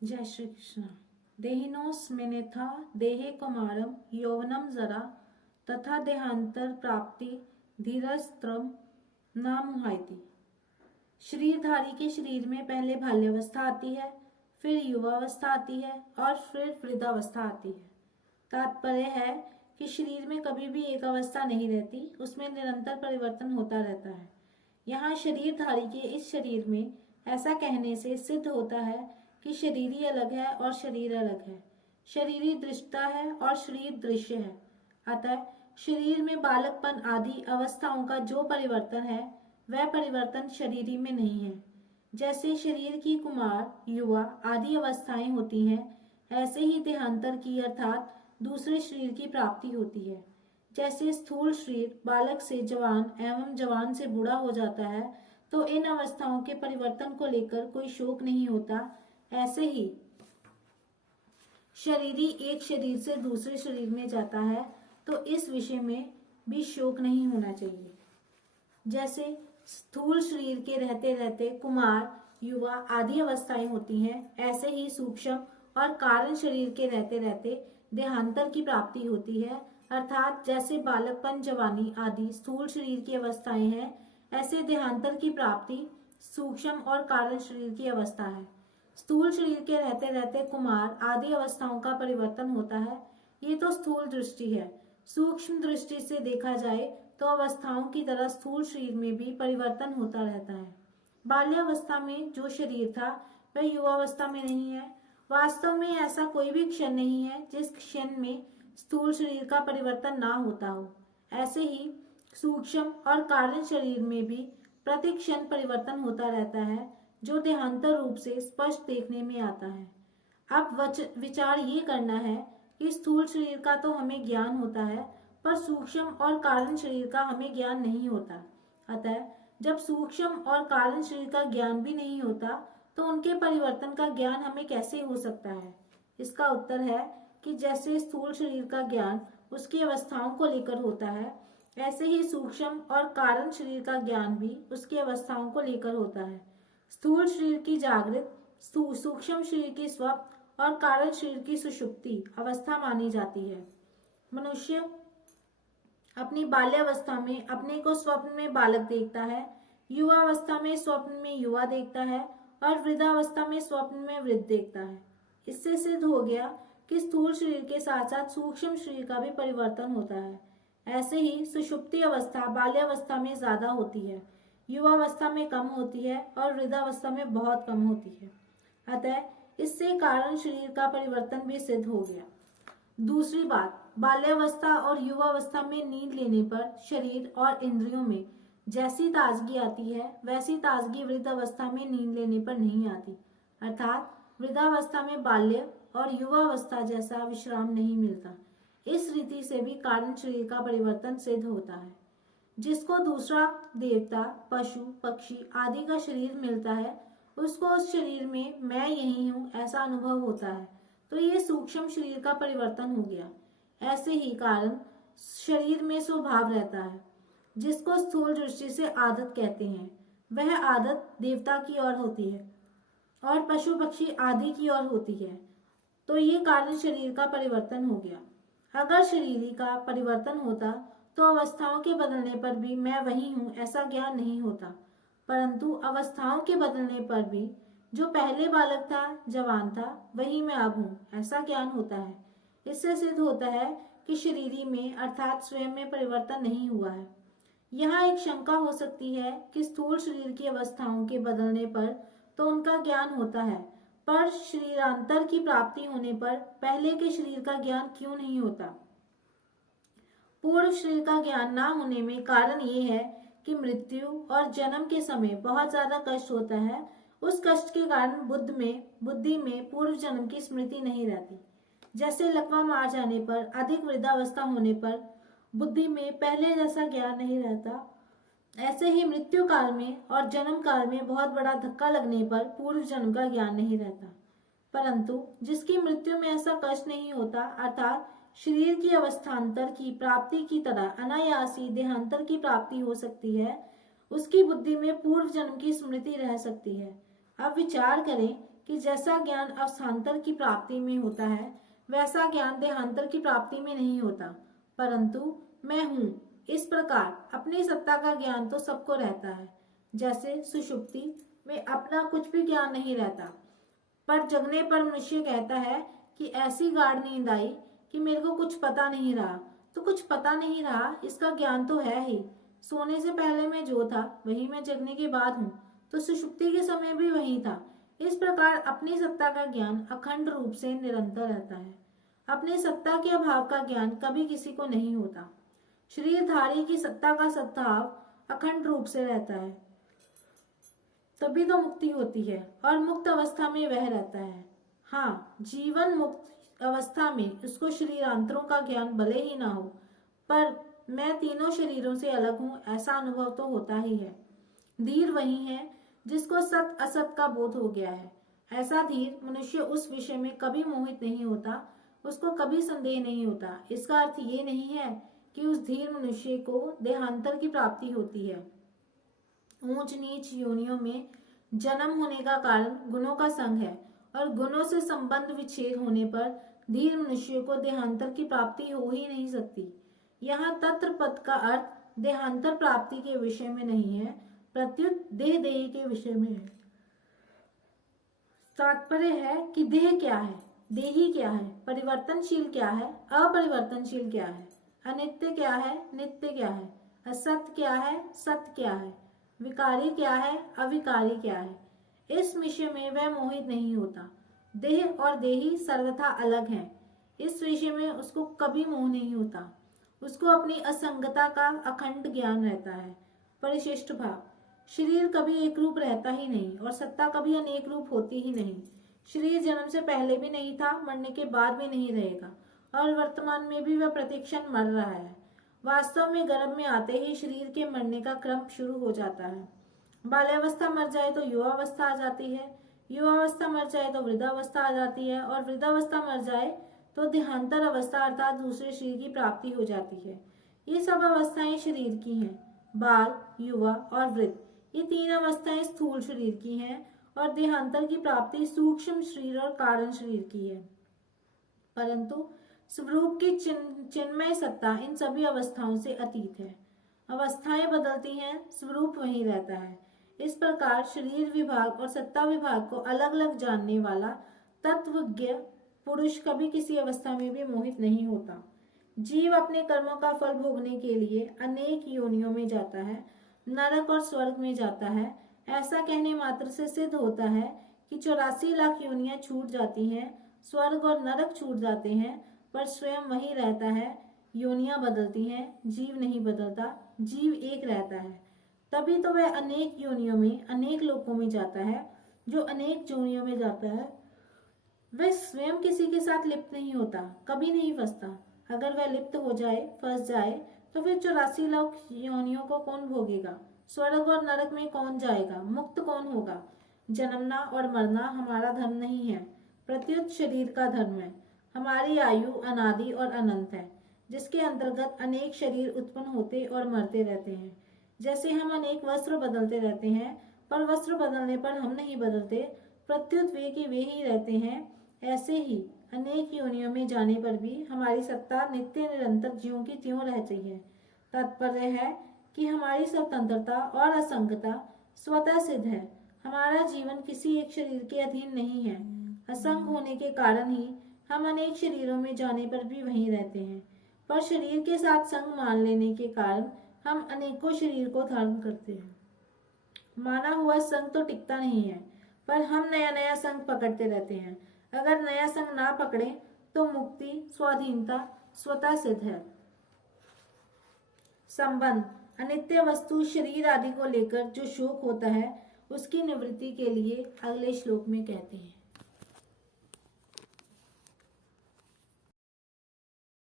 जय श्री कृष्ण। देहिनोस्मिनेथा देहे कौमारम यौवनम जरा तथा देहांतर प्राप्ति धीरस्त्रम नामुहायति। शरीरधारी के शरीर में पहले बाल्यावस्था आती है, फिर युवावस्था आती है और फिर वृद्धावस्था आती है। तात्पर्य है कि शरीर में कभी भी एक अवस्था नहीं रहती, उसमें निरंतर परिवर्तन होता रहता है। यहाँ शरीरधारी के इस शरीर में ऐसा कहने से सिद्ध होता है कि शरीर ही अलग है और शरीर अलग है। शरीरी दृश्यता है और शरीर दृश्य है। अतः शरीर में बालकपन आदि अवस्थाओं का जो परिवर्तन है वह परिवर्तन शरीरी में नहीं है। जैसे शरीर की कुमार, युवा आदि अवस्थाएं होती हैं, ऐसे ही देहांतर की अर्थात दूसरे शरीर की प्राप्ति होती है। जैसे स्थूल शरीर बालक से जवान एवं जवान से बूढ़ा हो जाता है, तो इन अवस्थाओं के परिवर्तन को लेकर कोई शोक नहीं होता। ऐसे ही शरीरी एक शरीर से दूसरे शरीर में जाता है, तो इस विषय में भी शोक नहीं होना चाहिए। जैसे स्थूल शरीर के रहते रहते कुमार, युवा आदि अवस्थाएं होती हैं, ऐसे ही सूक्ष्म और कारण शरीर के रहते रहते देहांतर की प्राप्ति होती है। अर्थात जैसे बालकपन, जवानी आदि स्थूल शरीर की अवस्थाएं हैं, ऐसे देहांतर की प्राप्ति सूक्ष्म और कारण शरीर की अवस्था है। स्थूल शरीर के रहते रहते कुमार आदि अवस्थाओं का परिवर्तन होता है। ये तो स्थूल दृष्टि है। सूक्ष्म दृष्टि से देखा जाए तो अवस्थाओं की तरह स्थूल शरीर में भी परिवर्तन होता रहता है। बाल्यावस्था में जो शरीर था वह युवावस्था में नहीं है। वास्तव में ऐसा कोई भी क्षण नहीं है जिस क्षण में स्थूल शरीर का परिवर्तन ना होता हो। ऐसे ही सूक्ष्म और कारण शरीर में भी प्रति क्षण परिवर्तन होता रहता है, जो देहांतर रूप से स्पष्ट देखने में आता है। अब विचार ये करना है कि स्थूल शरीर का तो हमें ज्ञान होता है, पर सूक्ष्म और कारण शरीर का हमें ज्ञान नहीं होता। अतः जब सूक्ष्म और कारण शरीर का ज्ञान भी नहीं होता, तो उनके परिवर्तन का ज्ञान हमें कैसे हो सकता है? इसका उत्तर है कि जैसे स्थूल शरीर का ज्ञान उसकी अवस्थाओं को लेकर होता है, ऐसे ही सूक्ष्म और कारण शरीर का ज्ञान भी उसकी अवस्थाओं को लेकर होता है। स्थूल शरीर की जागृत, सूक्ष्म शरीर की स्वप्न और कारण शरीर की सुषुप्ति अवस्था मानी जाती है। मनुष्य अपनी बाल्यावस्था में अपने को स्वप्न में बालक देखता है, युवावस्था में स्वप्न में युवा देखता है और वृद्धावस्था में स्वप्न में वृद्ध देखता है। इससे सिद्ध हो गया कि स्थूल शरीर के साथ साथ सूक्ष्म शरीर का भी परिवर्तन होता है। ऐसे ही सुषुप्ति अवस्था बाल्यावस्था में ज्यादा होती है, युवावस्था में कम होती है और वृद्धावस्था में बहुत कम होती है। अतः इससे कारण शरीर का परिवर्तन भी सिद्ध हो गया। दूसरी बात, बाल्यावस्था और युवावस्था में नींद लेने पर शरीर और इंद्रियों में जैसी ताजगी आती है, वैसी ताजगी वृद्धावस्था में नींद लेने पर नहीं आती। अर्थात वृद्धावस्था में बाल्य और युवावस्था जैसा विश्राम नहीं मिलता। इस रीति से भी कारण शरीर का परिवर्तन सिद्ध होता है। जिसको दूसरा देवता, पशु, पक्षी आदि का शरीर मिलता है, उसको उस शरीर में मैं यही हूँ ऐसा अनुभव होता है, तो ये सूक्ष्म शरीर का परिवर्तन हो गया। ऐसे ही कारण शरीर में स्वभाव रहता है, जिसको स्थूल दृष्टि से आदत कहते हैं। वह आदत देवता की ओर होती है और पशु पक्षी आदि की ओर होती है, तो ये कारण शरीर का परिवर्तन हो गया। अगर शरीर का परिवर्तन होता तो अवस्थाओं के बदलने पर भी मैं वही हूँ ऐसा ज्ञान नहीं होता, परंतु अवस्थाओं के बदलने पर भी जो पहले बालक था, जवान था, वही मैं अब हूँ ऐसा ज्ञान होता है। इससे सिद्ध होता है कि शरीरी में अर्थात स्वयं में परिवर्तन नहीं हुआ है। यहाँ एक शंका हो सकती है कि स्थूल शरीर की अवस्थाओं के बदलने पर तो उनका ज्ञान होता है, पर शरीरांतर की प्राप्ति होने पर पहले के शरीर का ज्ञान क्यों नहीं होता? पूर्व शरीर का ज्ञान ना होने में कारण ये है कि मृत्यु और जन्म के समय बहुत ज्यादा कष्ट होता है। उस कष्ट के कारण बुद्धि में पूर्व जन्म की स्मृति नहीं रहती। जैसे लकवा मार जाने पर, अधिक वृद्धावस्था होने पर बुद्धि में पहले जैसा ज्ञान नहीं रहता, ऐसे ही मृत्यु काल में और जन्म काल में बहुत बड़ा धक्का लगने पर पूर्व जन्म का ज्ञान नहीं रहता। परंतु जिसकी मृत्यु में ऐसा कष्ट नहीं होता, अर्थात शरीर की अवस्थांतर की प्राप्ति की तरह अनायासी देहांतर की प्राप्ति हो सकती है, उसकी बुद्धि में पूर्व जन्म की स्मृति रह सकती है। अब विचार करें कि जैसा ज्ञान अवस्थान्तर की प्राप्ति में होता है वैसा ज्ञान देहांतर की प्राप्ति में नहीं होता, परंतु मैं हूँ इस प्रकार अपनी सत्ता का ज्ञान तो सबको रहता है। जैसे सुषुप्ति में अपना कुछ भी ज्ञान नहीं रहता, पर जगने पर मनुष्य कहता है कि ऐसी गाढ़ नींद आई कि मेरे को कुछ पता नहीं रहा। तो कुछ पता नहीं रहा इसका ज्ञान तो है ही। सोने से पहले मैं जो था वही मैं जगने के बाद हूँ, तो सुषुप्ति के समय भी वही था। इस प्रकार अपनी सत्ता का ज्ञान अखंड रूप से निरंतर रहता है। अपनी सत्ता के अभाव का ज्ञान कभी किसी को नहीं होता। शरीरधारी की सत्ता का सद्भाव अखंड रूप से रहता है, तभी तो मुक्ति होती है और मुक्त अवस्था में वह रहता है। हाँ, जीवन मुक्त अवस्था में उसको शरीरांतरों का ज्ञान भले ही ना हो, पर मैं तीनों शरीरों से अलग हूँ ऐसा अनुभव तो होता ही है। धीर वही है जिसको सत असत का बोध हो गया है। ऐसा धीर मनुष्य उस विषय में कभी मोहित नहीं होता, उसको कभी संदेह नहीं होता। इसका अर्थ ये नहीं है कि उस धीर मनुष्य को देहांतर की प्राप्ति होती है। ऊंच नीच योनियों में जन्म होने का कारण गुणों का संग है और गुणों से संबंध विच्छेद होने पर धीर मनुष्य को देहांतर की प्राप्ति हो ही नहीं सकती। यहाँ तत्र पद का अर्थ देहांतर प्राप्ति के विषय में नहीं है, प्रत्युत देह देही के विषय में है। तात्पर्य है कि देह क्या है, देही क्या है, परिवर्तनशील क्या है, अपरिवर्तनशील क्या है, अनित्य क्या है, नित्य क्या है, असत्य क्या है, सत्य क्या है, विकारी क्या है, अविकारी क्या है। इस विषय में वह मोहित नहीं होता। देह और देही सर्वथा अलग हैं। इस विषय में उसको कभी मोह नहीं होता। उसको अपनी असंगता का अखंड ज्ञान रहता है। परिशिष्ट भाव, शरीर कभी एक रूप रहता ही नहीं और सत्ता कभी अनेक रूप होती ही नहीं। शरीर जन्म से पहले भी नहीं था, मरने के बाद भी नहीं रहेगा और वर्तमान में भी वह प्रतिक्षण मर रहा है। वास्तव में गर्भ में आते ही शरीर के मरने का क्रम शुरू हो जाता है। बाल्यावस्था मर जाए तो युवावस्था आ जाती है, युवावस्था मर जाए तो वृद्धावस्था आ जाती है और वृद्धावस्था मर जाए तो देहांतर अवस्था अर्थात दूसरे शरीर की प्राप्ति हो जाती है। ये सब अवस्थाएं शरीर की हैं। बाल, युवा और वृद्ध, ये तीन अवस्थाएं स्थूल शरीर की हैं और देहांतर की प्राप्ति सूक्ष्म शरीर और कारण शरीर की है। परंतु स्वरूप की चिन्मय सत्ता इन सभी अवस्थाओं से अतीत है। अवस्थाएं बदलती हैं, स्वरूप वही रहता है। इस प्रकार शरीर विभाग और सत्ता विभाग को अलग अलग जानने वाला तत्वज्ञ पुरुष कभी किसी अवस्था में भी मोहित नहीं होता। जीव अपने कर्मों का फल भोगने के लिए अनेक योनियों में जाता है, नरक और स्वर्ग में जाता है। ऐसा कहने मात्र से सिद्ध होता है कि 84 लाख योनियां छूट जाती हैं, स्वर्ग और नरक छूट जाते हैं, पर स्वयं वही रहता है। योनियां बदलती हैं, जीव नहीं बदलता, जीव एक रहता है। तभी तो वह अनेक योनियों में अनेक लोकों में जाता है। जो अनेक योनियों में जाता है वह स्वयं किसी के साथ लिप्त नहीं होता, कभी नहीं फंसता। अगर वह लिप्त हो जाए, फंस जाए, तो फिर 84 लाख योनियों को कौन भोगेगा? स्वर्ग और नरक में कौन जाएगा? मुक्त कौन होगा? जन्मना और मरना हमारा धर्म नहीं है, प्रत्युत शरीर का धर्म है। हमारी आयु अनादि और अनंत है, जिसके अंतर्गत अनेक शरीर उत्पन्न होते और मरते रहते हैं। जैसे हम अनेक वस्त्र बदलते रहते हैं, पर वस्त्र बदलने पर हम नहीं बदलते, प्रत्युत वे के वे ही रहते हैं। ऐसे ही अनेक योनियों में जाने पर भी हमारी सत्ता नित्य निरंतर ज्यों की त्यों रहती है। तात्पर्य है कि हमारी स्वतंत्रता और असंगता स्वतः सिद्ध है। हमारा जीवन किसी एक शरीर के अधीन नहीं है। असंग होने के कारण ही हम अनेक शरीरों में जाने पर भी वहीं रहते हैं, पर शरीर के साथ संग मान लेने के कारण हम अनेकों शरीर को धारण करते हैं। माना हुआ संग तो टिकता नहीं है, पर हम नया नया संग पकड़ते रहते हैं। अगर नया संग ना पकड़े तो मुक्ति स्वाधीनता स्वतः सिद्ध है। संबंध, अनित्य वस्तु शरीर आदि को लेकर जो शोक होता है उसकी निवृत्ति के लिए अगले श्लोक में कहते हैं।